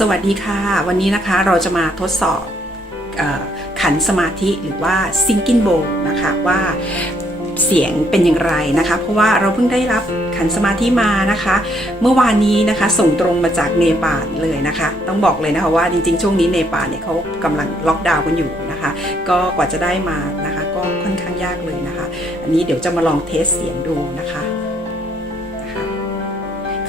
สวัสดีค่ะ วันนี้นะคะเราจะมาทดสอบอขันสมาธิหรือว่า singing bowl นะคะว่าเสียงเป็นอย่างไรนะคะ เพราะว่าเราเพิ่งได้รับขันสมาธิมานะคะ เมื่อวานนี้นะคะส่งตรงมาจากเนปาลเลยนะคะ ต้องบอกเลยนะคะว่าจริงๆ ช่วงนี้เนปาลเนี่ยเขากำลังล็อกดาวน์กันอยู่นะคะ ก็กว่าจะได้มานะคะ ก็ค่อนข้างยากเลยนะคะ อันนี้เดี๋ยวจะมาลองเทสเสียงดูนะคะ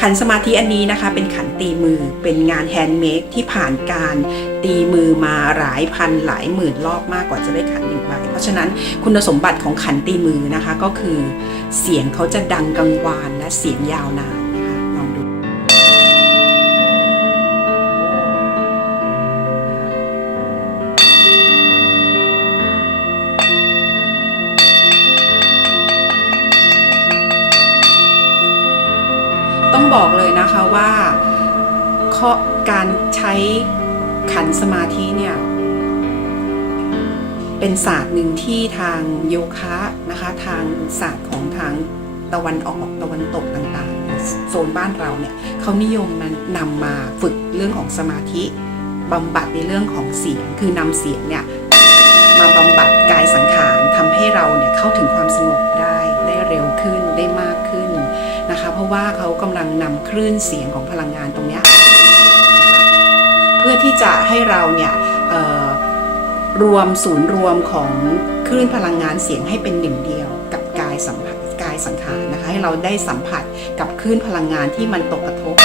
ขันสมาธิอันนี้นะคะ เป็นขันตีมือเป็นงานแฮนด์เมดที่ผ่านการตีมือมาหลายพันหลายหมื่นรอบมากกว่าจะได้ขันหนึ่งใบเพราะฉะนั้นคุณสมบัติของขันตีมือนะคะก็คือ เสียงเขาจะดังกังวานและเสียงยาวนาน บอกเลยนะคะว่าข้อการใช้ขันสมาธิเนี่ย เป็นศาสตร์หนึ่งที่ทางโยคะนะคะ ทางศาสตร์ของทางตะวันออกตะวันตกต่างๆ โซนบ้านเราเนี่ยเขานิยมมันนำมาฝึกเรื่องของสมาธิบำบัดในเรื่องของเสียง คือนำเสียงเนี่ยมาบำบัดกายสังขารทำให้เราเนี่ยเข้าถึงความสงบได้ได้เร็วขึ้นได้มากขึ้น เพราะว่าเขากำลังนำคลื่นเสียงของพลังงานตรงนี้นะะเพื่อที่จะให้เราเนี่ยรวมศูนย์รวมของคลื่นพลังงานเสียงให้เป็นหนึ่งเดียวกับกายสัมผัสกายสังขารนะคะให้เราได้สัมผัสกับคลื่นพลังงานที่มันตกกระทบ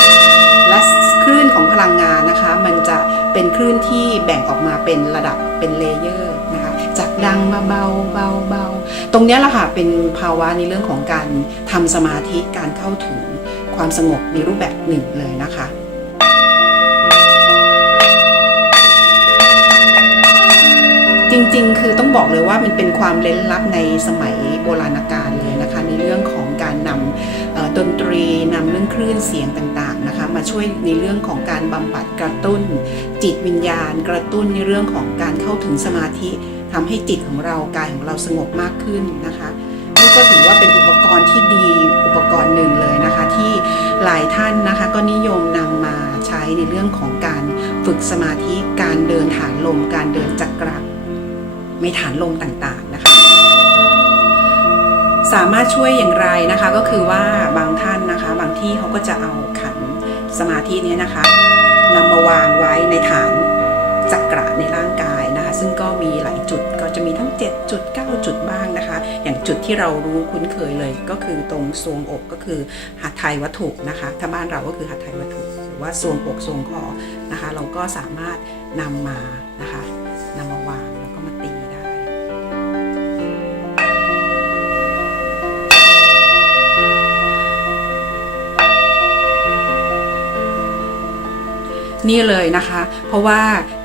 และ ลื่นของพลังงานนะคะ มันจะเป็นคลื่นที่แบ่งออกมาเป็นระดับเป็นเลเยอร์นะคะจากดังมาเบาเบาเบาตรงนี้แหละค่ะเป็นภาวะในเรื่องของการทำสมาธิการเข้าถึงความสงบในรูปแบบหนึ่งเลยนะคะ จริงๆ คือต้องบอกเลยว่ามันเป็นความเล้นลับในสมัยโบราณกาลเลยนะคะ ในเรื่องของการนำดนตรีนำเรื่องคลื่นเสียงต่างๆนะคะ มาช่วยในเรื่องของการบำบัดกระตุ้น จิตวิญญาณ กระตุ้นในเรื่องของการเข้าถึงสมาธิทำให้จิตของเรากายของเราสงบมากขึ้นนะคะนี่ก็ถือว่าเป็นอุปกรณ์ที่ดีอุปกรณ์หนึ่งเลยนะคะ ที่หลายท่านนะคะก็นิยมนำมาใช้ในเรื่องของการฝึกสมาธิการเดินฐานลมการเดินจักระ ในฐานลมต่างๆนะคะ สามารถช่วยอย่างไรนะคะก็คือว่าบางท่านนะคะ บางที่เขาก็จะเอาขันสมาธินี้นะคะนำมาวางไว้ในฐานจักระในร่างกายนะคะ ซึ่งก็มีหลายจุดก็จะมีทั้ง 7 จุด 9 จุดบ้างนะคะ อย่างจุดที่เรารู้คุ้นเคยเลยก็คือตรงทรวงอกก็คือหัตถไทยวัตถุนะคะ ถ้าบ้านเราก็คือหัตถไทยวัตถุ หรือว่าทรวงอกทรวงคอนะคะ เราก็สามารถนำมานะคะนำมาวาง นี่เลยนะคะ เพราะว่า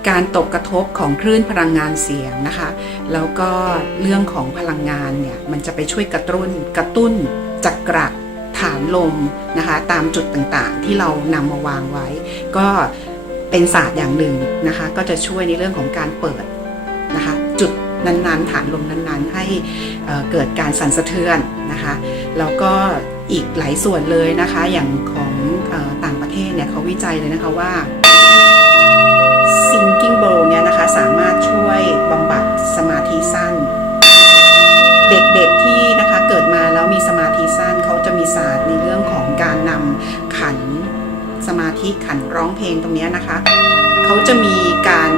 การตกกระทบของคลื่นพลังงานเสียงนะคะ แล้วก็เรื่องของพลังงานเนี่ยมันจะไปช่วยกระตุ้นกระตุ้นจักระฐานลมนะคะ ตามจุดต่างๆที่เรานำมาวางไว้ ก็เป็นศาสตร์อย่างหนึ่งนะคะ ก็จะช่วยในเรื่องของการเปิดนะคะ จุดนั้นๆ ฐานลมนั้นๆ ให้เเกิดการสั่นสะเทือนนะคะ แล้วก็อีกหลายส่วนเลยนะคะอย่างของอต่าง เทศเนี่ยเขาวิจัยเลยนะคะว่า Singing Bowl เนี่ยนะคะสามารถช่วยบำบัดสมาธิสั้น เด็กๆที่นะคะเกิดมาแล้วมีสมาธิสั้นเขาจะมีศาสตร์ในเรื่องของการนำขันสมาธิขันร้องเพลงตรงนี้นะคะเขาจะมีการ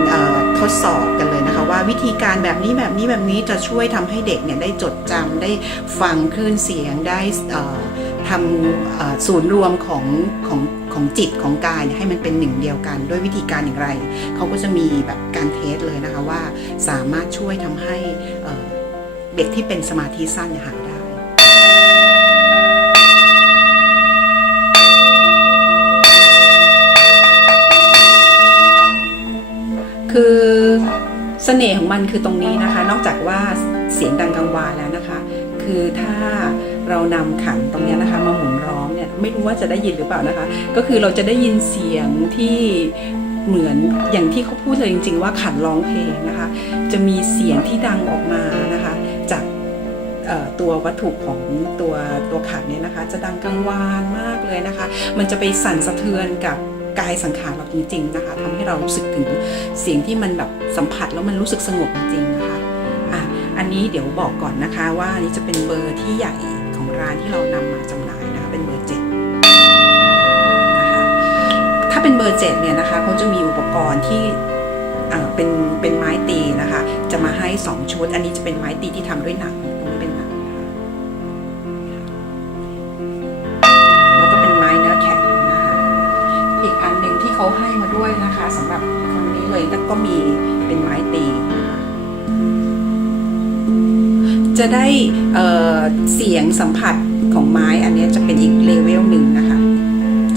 ทดสอบกันเลยนะคะ ว่าวิธีการแบบนี้แบบนี้แบบนี้จะช่วยทำให้เด็กเนี่ยได้จดจำได้ฟังคลื่นเสียงได้ ทำเอ่อศูนย์รวมของของของจิตของกายให้มันเป็นหนึ่งเดียวกันด้วยวิธีการอย่างไร เขาก็จะมีแบบการเทสเลยนะคะว่าสามารถช่วยทำให้เด็กที่เป็นสมาธิสั้นหายได้คือเสน่ห์ของมันคือตรงนี้นะคะ นอกจากว่าเสียงดังกังวานแล้วนะคะ คือถ้า เรานำขันตรงนี้นะคะมาหมุนร้องเนี่ยไม่รู้ว่าจะได้ยินหรือเปล่านะคะ ก็คือเราจะได้ยินเสียงที่เหมือนอย่างที่เขาพูดเลยจริง ๆ ว่าขันร้องเพลงนะคะ จะมีเสียงที่ดังออกมานะคะ จากตัววัตถุของตัวตัวขันเนี่ยนะคะ จะดังกังวานมากเลยนะคะ มันจะไปสั่นสะเทือนกับกายสังขารเราจริง ๆ นะคะทำให้เรารู้สึกถึงเสียงที่มันแบบสัมผัสแล้วมันรู้สึกสงบจริงๆนะคะอะอันนี้เดี๋ยวบอกก่อนนะคะว่าอันนี้จะเป็นเบอร์ที่ใหญ่ ของร้านที่เรานำมาจำหน่ายนะคะเป็นเบอร์เจ็ดนะคะถ้าเป็นเบอร์เจ็ดเนี่ยนะคะเขาจะมีอุปกรณ์ที่เป็นเป็นไม้ตีนะคะ จะมาให้ 2 ชุด อันนี้จะเป็นไม้ตีที่ทำด้วยหนังอันนี้เป็นหนังนะคะแล้วก็เป็นไม้เนื้อแข็งนะคะ อีกอันหนึ่งที่เขาให้มาด้วยนะคะสำหรับครั้งนี้เลยแล้วก็มีเป็นไม้ตีนะคะจะได้เอ่อ สียงสัมผัสของไม้อันนี้จะเป็นอีกเลเวลหนึ่งนะคะ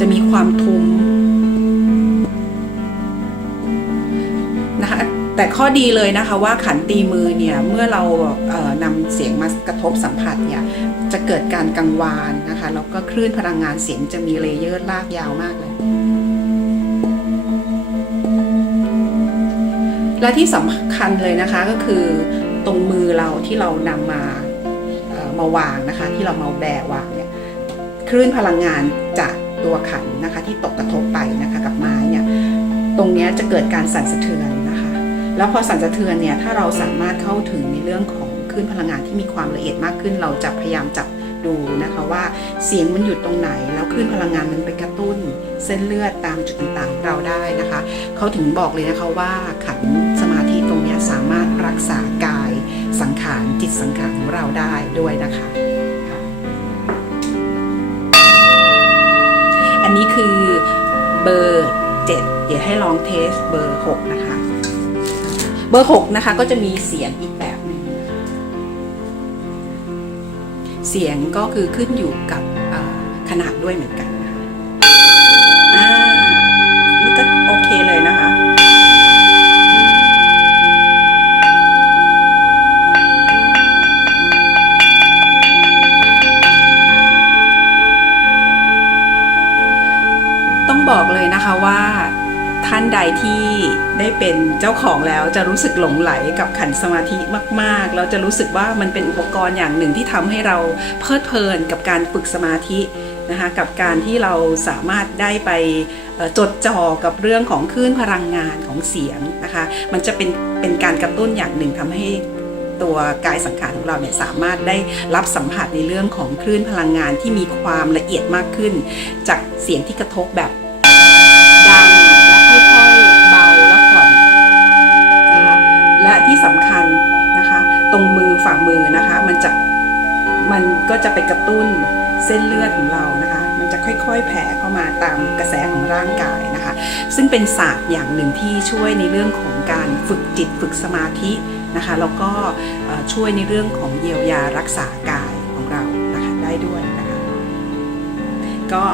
จะมีความทุ้มนะคะ แต่ข้อดีเลยนะคะว่าขันตีมือเนี่ย เมื่อเราเนำเสียงมากระทบสัมผัสเนี่ย จะเกิดการกังวานนะคะ แล้วก็คลื่นพลังงานเสียงจะมีเลเยอร์ลากยาวมากเลยและที่สำคัญเลยนะคะก็คือตรงมือเราที่เรานำมา มาวางนะคะ ที่เรามาแบวางเนี่ยคลื่นพลังงานจากตัวขันนะคะ ที่ตกกระทบไปนะคะกับไม้เนี่ยตรงนี้จะเกิดการสั่นสะเทือนนะคะ แล้วพอสั่นสะเทือนเนี่ยถ้าเราสามารถเข้าถึงในเรื่องของคลื่นพลังงานที่มีความละเอียดมากขึ้น เราจะพยายามจับดูนะคะว่าเสียงมันอยู่ตรงไหน แล้วคลื่นพลังงานมันไปกระตุ้น เส้นเลือดตามจุดต่างๆของเราได้นะคะ เขาถึงบอกเลยนะคะว่าขันสมาธิตรงนี้สามารถรักษากาย สังขารจิตสังขารของเราได้ด้วยนะคะ อันนี้คือเบอร์ 7 เดี๋ยวให้ลองเทสเบอร์ 6 นะคะ เบอร์ 6 นะคะก็จะมีเสียงอีกแบบหนึ่งเสียงก็คือขึ้นอยู่กับขนาดด้วยเหมือนกัน ได้เป็นเจ้าของแล้วจะรู้สึกหลงไหลกับขันสมาธิมากๆแล้วจะรู้สึกว่ามันเป็นอุปกรณ์อย่างหนึ่งที่ทำให้เราเพลิดเพลินกับการฝึกสมาธินะคะกับการที่เราสามารถได้ไปจดจ่อกับเรื่องของคลื่นพลังงานของเสียงนะคะมันจะเป็นเป็นการกระตุ้นอย่างหนึ่งทำให้ตัวกายสังขารของเราเนี่ยสามารถได้รับสัมผัสในเรื่องของคลื่นพลังงานที่มีความละเอียดมากขึ้น จากเสียงที่กระทบแบบ ที่สำคัญนะคะ ตรงมือฝ่ามือนะคะ มันจะมันก็จะไปกระตุ้นเส้นเลือดของเรานะคะ มันจะค่อยๆแผ่เข้ามาตามกระแสของร่างกายนะคะ ซึ่งเป็นศาสตร์อย่างหนึ่งที่ช่วยในเรื่องของการฝึกจิตฝึกสมาธินะคะ แล้วก็ช่วยในเรื่องของเยียวยารักษากายของเรานะคะได้ด้วยนะคะ ก็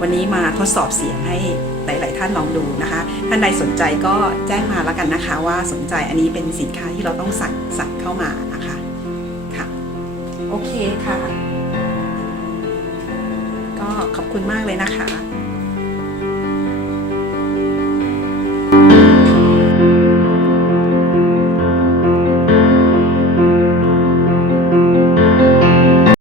วันนี้มาทดสอบเสียงให้ หลาย ๆ ท่านลองดูนะคะ ท่านใดสนใจก็แจ้งมาแล้วกันนะคะ ว่าสนใจอันนี้เป็นสินค้าที่เราต้องสั่งสั่งเข้ามานะคะค่ะโอเคค่ะ ก็ขอบคุณมากเลยนะคะ